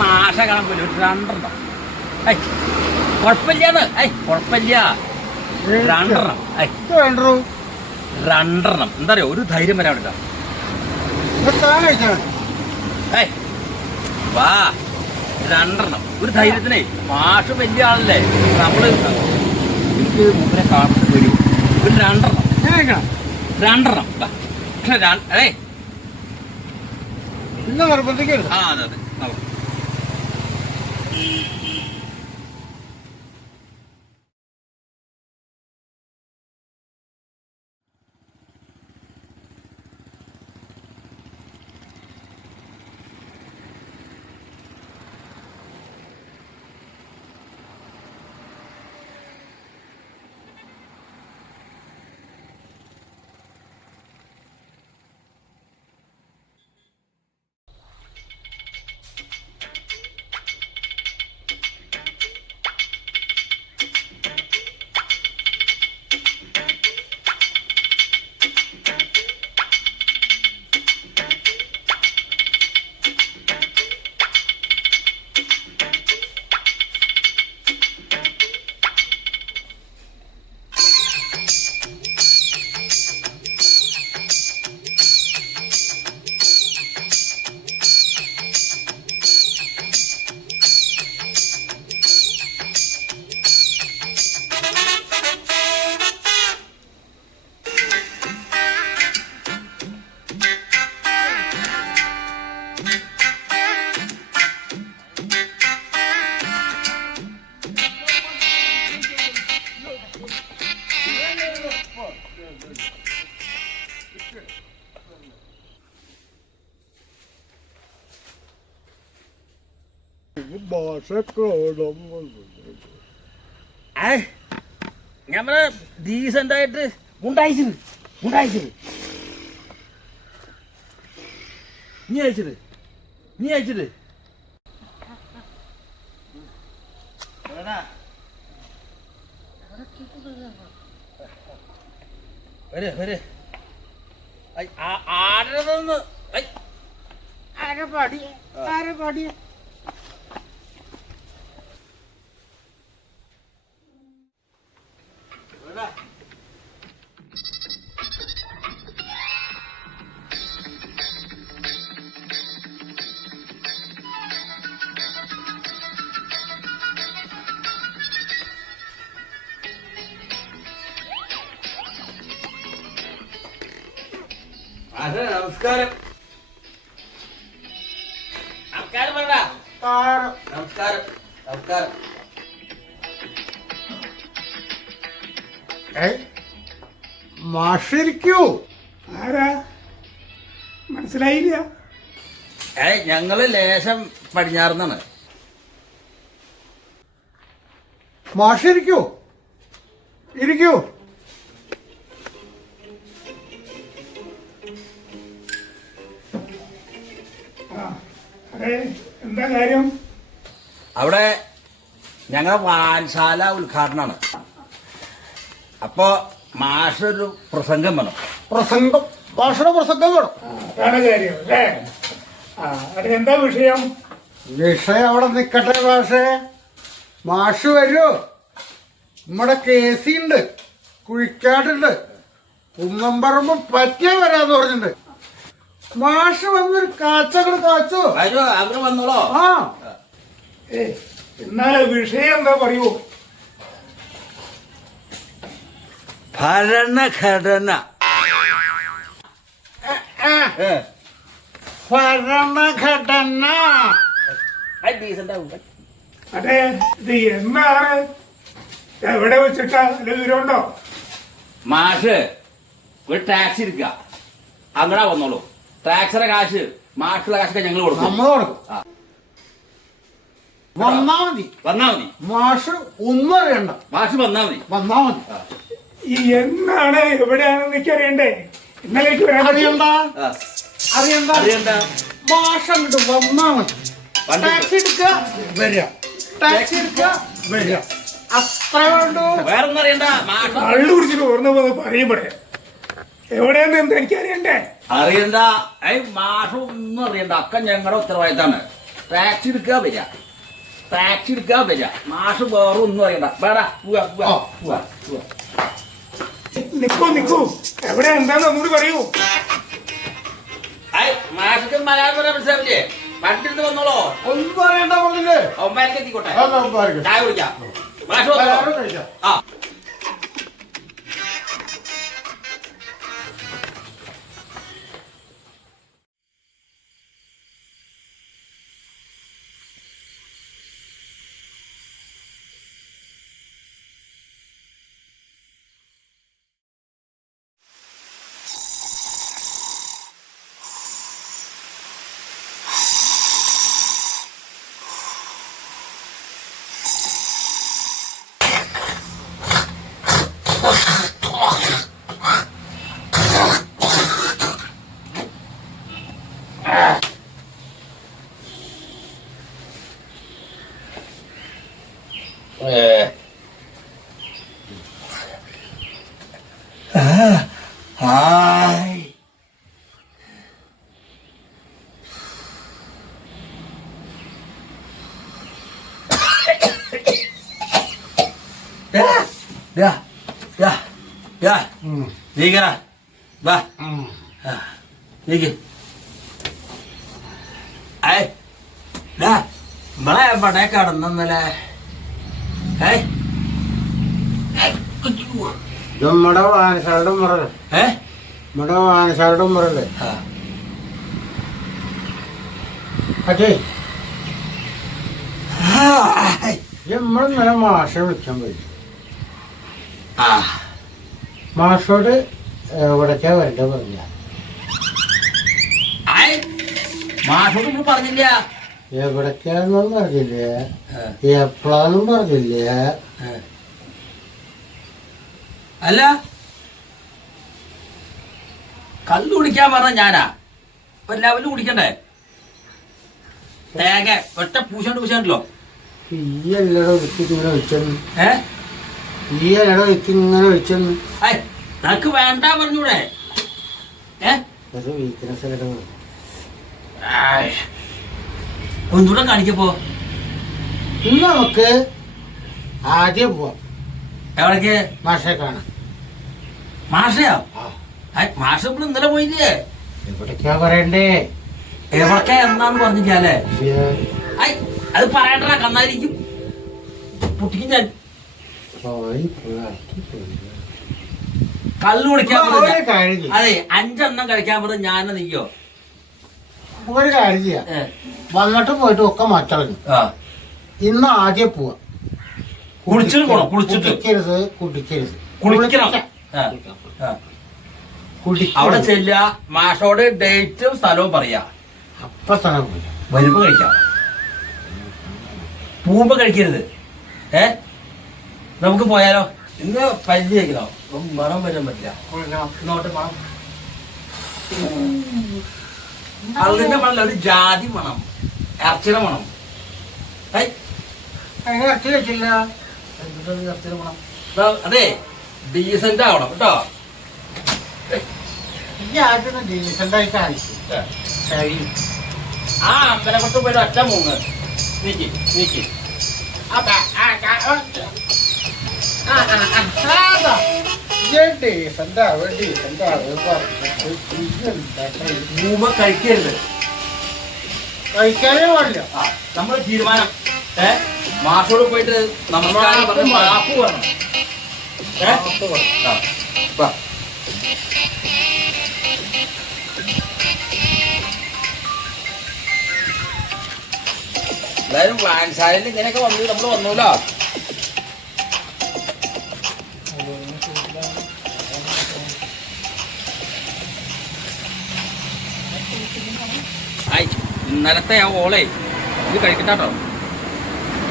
മാഷ കാണാൻ പോലും രണ്ടെണ്ണം. കുഴപ്പമില്ലാന്ന്. കുഴപ്പമില്ല. രണ്ടെണ്ണം. രണ്ടെണ്ണം എന്താ പറയാ, ഒരു ധൈര്യം വരാൻ വേണ്ടിട്ടാ. വാ, രണ്ടെണ്ണം ഒരു ധൈര്യത്തിനെ. മാഷ് വലിയ ആളല്ലേ, നമ്മള് എനിക്ക് മുമ്പിനെ കാണുന്നത് വരും. ഒരു രണ്ടെണ്ണം. പക്ഷെ അതെ നിർബന്ധിക്കരുത്. ആ അതെ അതെ. ഞമ്മള് ഡീസന്റ് ആയിട്ട് ഉണ്ടായിച്ചിട്ട് നീ അയച്ചിട്ട് വരെ ആടതൊന്ന് ആരപ്പാടി നമസ്കാരം. മാഷിരിക്കൂ. ആരാ മനസ്സിലായില്ല? ഞങ്ങള് ലേശം പടിഞ്ഞാറുന്നാണ്. മാഷിരിക്കൂ, ഇരിക്കൂ. എന്താ കാര്യം? അവിടെ ഞങ്ങളെ വായനശാല ഉദ്ഘാടനമാണ്. അപ്പൊ മാഷൊരു പ്രസംഗം വേണം. ഭാഷയുടെ പ്രസംഗം വേണം. അതാണ് കാര്യം അല്ലേ? എന്താ വിഷയം? വിഷയം അവിടെ നിക്കട്ടെ. മാഷ് വരൂ. നമ്മുടെ കേസി ഉണ്ട്, കുഴിക്കാട്ടുണ്ട്, കുന്നമ്പറമ്പ് പറ്റിയ വരാന്ന് പറഞ്ഞിട്ടുണ്ട്. മാഷ് വന്നൊരു കാച്ചകള് കാച്ചു. അവര് വന്നോളോ? ആ എന്നാല് വിഷയം എന്താ പറയൂ? ഭരണഘടന. അതെ, ഇത് എന്താണ്? എവിടെ വെച്ചിട്ടാ? വിവരമുണ്ടോ? മാഷ് ഒരു ടാക്സി എടുക്കുക, അങ്ങടാ വന്നോളൂ. ടാക്സിയുടെ കാശ് മാഷുള്ള കാശൊക്കെ ഞങ്ങൾ കൊടുക്കും. വന്നാ മതി. മാഷ് ഒന്നും അറിയണ്ട. മാഷ് വന്നാ മതി. ഈ എന്നാണ് എവിടെയാണെന്ന് എനിക്ക് അറിയണ്ടേ? ഇന്നലേക്ക് അറിയണ്ട. മാഷ് അങ്ങോട്ട് വന്നാ മതി. ടാക്സി എടുക്കുക, വരിക. അത്ര വേണ്ടു. വേറൊന്നും അറിയണ്ട. കള്ളു കുടിച്ചിട്ട് ഓർന്ന് പോന്ന് പറയുമ്പോഴേ എവിടെയാന്ന് എന്താ എനിക്ക് അറിയണ്ടേ? അറിയണ്ട. മാഷ് ഒന്നും അറിയണ്ട. ഒക്കെ ഞങ്ങളുടെ ഉത്തരവാദിത്താണ്. ടാക്സി എടുക്കാൻ വരിക. ടാക്സി എടുക്കാൻ വരിക. മാഷ് വേറെ ഒന്നും അറിയണ്ട. വേടാ പോവാ പോവാ പോവാ പോവാ. നിക്കൂ എവിടെ എന്താന്ന് ഒന്നുകൂടി പറയൂ. മാഷക്ക് മലയാളം പറയാൻ മനസ്സിലാവില്ലേ? വണ്ടി എടുത്ത് വന്നോളോ. ഒന്നും പറയണ്ട പറഞ്ഞില്ലേ? ഒമ്പതരക്ക് എത്തിക്കോട്ടെ. ഒമ്പതരക്ക്. ചായ കുടിക്കാം. മാഷ് വന്നോ. ആ ഹായ്. നീക്കടാ വാ നീക്ക്. നമ്മളെ എവിടെ കടന്നല്ലേ? നമ്മുടെ വായനശാലയുടെ മുറല്ലേ? നമ്മുടെ വായനശാലയുടെ മുറല്ലേ? അതെ നമ്മളിന്നലെ മാഷെ വിളിക്കാൻ പോയി. മാഷോട് എവിടേക്കാ വരണ്ട പറഞ്ഞ? മാഷോട് പറഞ്ഞില്ല. എവിടേക്കാന്നും പറഞ്ഞില്ല, എപ്പോഴാന്നും പറഞ്ഞില്ല. അല്ല കള്ളു കുടിക്കാൻ പറഞ്ഞ ഞാനാ? ഒരു ലെവലിൽ കുടിക്കണ്ടേ? തേങ്ങ ഒറ്റ പൂശാണ്ടല്ലോ. ഈ എല്ലടോ ഇങ്ങനെ വെച്ചെന്ന്, ഈ എല്ലടോ ഇങ്ങനെ വെച്ചെന്ന്. നിനക്ക് വേണ്ട പറഞ്ഞൂടെ? വീക്ക്നെസ് ഒന്നുകൂടെ കാണിക്കപ്പോ. ഇന്ന് നമുക്ക് ആദ്യം പോവാം. എവിടേക്ക്? മാഷെ കാണാം. മാഷയോ? മാഷ ഇപ്പോൾ ഇന്നലെ പോയില്ലേ? എവിടേക്കാ പറയണ്ടേ? എവിടേക്കാ എന്നാന്ന് പറഞ്ഞില്ലേ? അത് പറയണ്ട, കന്നായിരിക്കും പൊട്ടിക്കും ഞാൻ. കള്ളു കുടിക്കാൻ അതെ 5 എണ്ണം കഴിക്കാൻ പറഞ്ഞ ഞാൻ നീക്കോ? ഒരു കാര്യം ചെയ്യാം, വന്നിട്ട് പോയിട്ട് ഒക്കെ മറ്റളഞ്ഞു. ഇന്ന് ആദ്യം പോവാ. കുടിച്ചിട്ട് പോണം. കുടിക്കരുത്. കുളിക്കണം. അവിടെ ചെല്ല, മാഷോട് ഡേറ്റും സ്ഥലവും പറയാ. അപ്പൊ തന്നെ വരുമ്പോ കഴിക്കാം, പൂമ്പോ കഴിക്കരുത്. നമുക്ക് പോയാലോ? ഇന്ന് പല്ല് കഴിക്കണോ? മണം വരാൻ പറ്റില്ല. ഇങ്ങോട്ട് മണം, അതിന്റെ മണല്ല, ഒരു ജാതി മണം, ഇറച്ചിയുടെ മണം. ഇറച്ചി വെച്ചില്ല. ഇറച്ചിയുടെ മണം. അതെ, ഡീസന്റ് ആവണം കേട്ടോ. ഡീസന്റായി കാണിക്കും. ആ അമ്പലപ്പുറത്ത് പോയിട്ട് ഒറ്റ മൂന്ന് നീക്കി നീക്കി. ഭൂമ കഴിക്കരുത്, കഴിക്കാനേ പാടില്ല. നമ്മൾ തീരുമാനം. മാഷോട് പോയിട്ട് നമസ്കാരം പറഞ്ഞ് മാപ്പ് പറഞ്ഞു. എന്തായാലും വാൻസാലിൽ ഇങ്ങനെയൊക്കെ വന്നു, നമ്മൾ വന്നൂല്ലോ. ഇന്നലത്തെ ആ ഓളെ ഇത് കഴിക്കട്ടോ.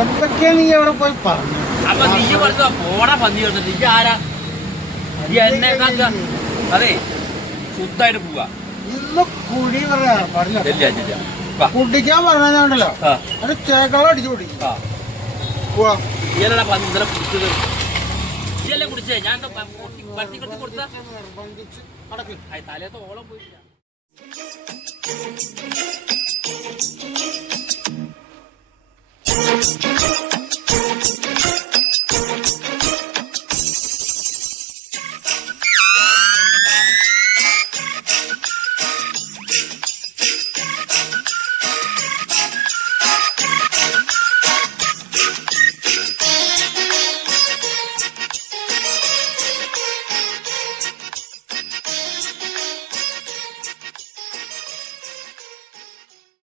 എന്തൊക്കെയാ നീ അവിടെ പോയി പറഞ്ഞു? അപ്പൊ നീ പറഞ്ഞ പോടാ പന്നി വന്നിട്ട് നീ ആരാ? നീ എന്നെ അതെ ശുദ്ധായിട്ട് പോവാ. ഇന്ന് കുടി പറഞ്ഞ കുടിക്കാൻ പറഞ്ഞുണ്ടല്ലോ, അത് ചേക്കള അടിച്ചു കുടിക്കും. ഇയാളാ പന്നി ഇന്നലെ കുടിച്ചത്? ഇയല്ലേ കുടിച്ചേ? ഞാൻ പട്ടി കൊടുത്ത് കൊടുത്ത തലേത്തെ ഓളം പോയിട്ടില്ല. ആ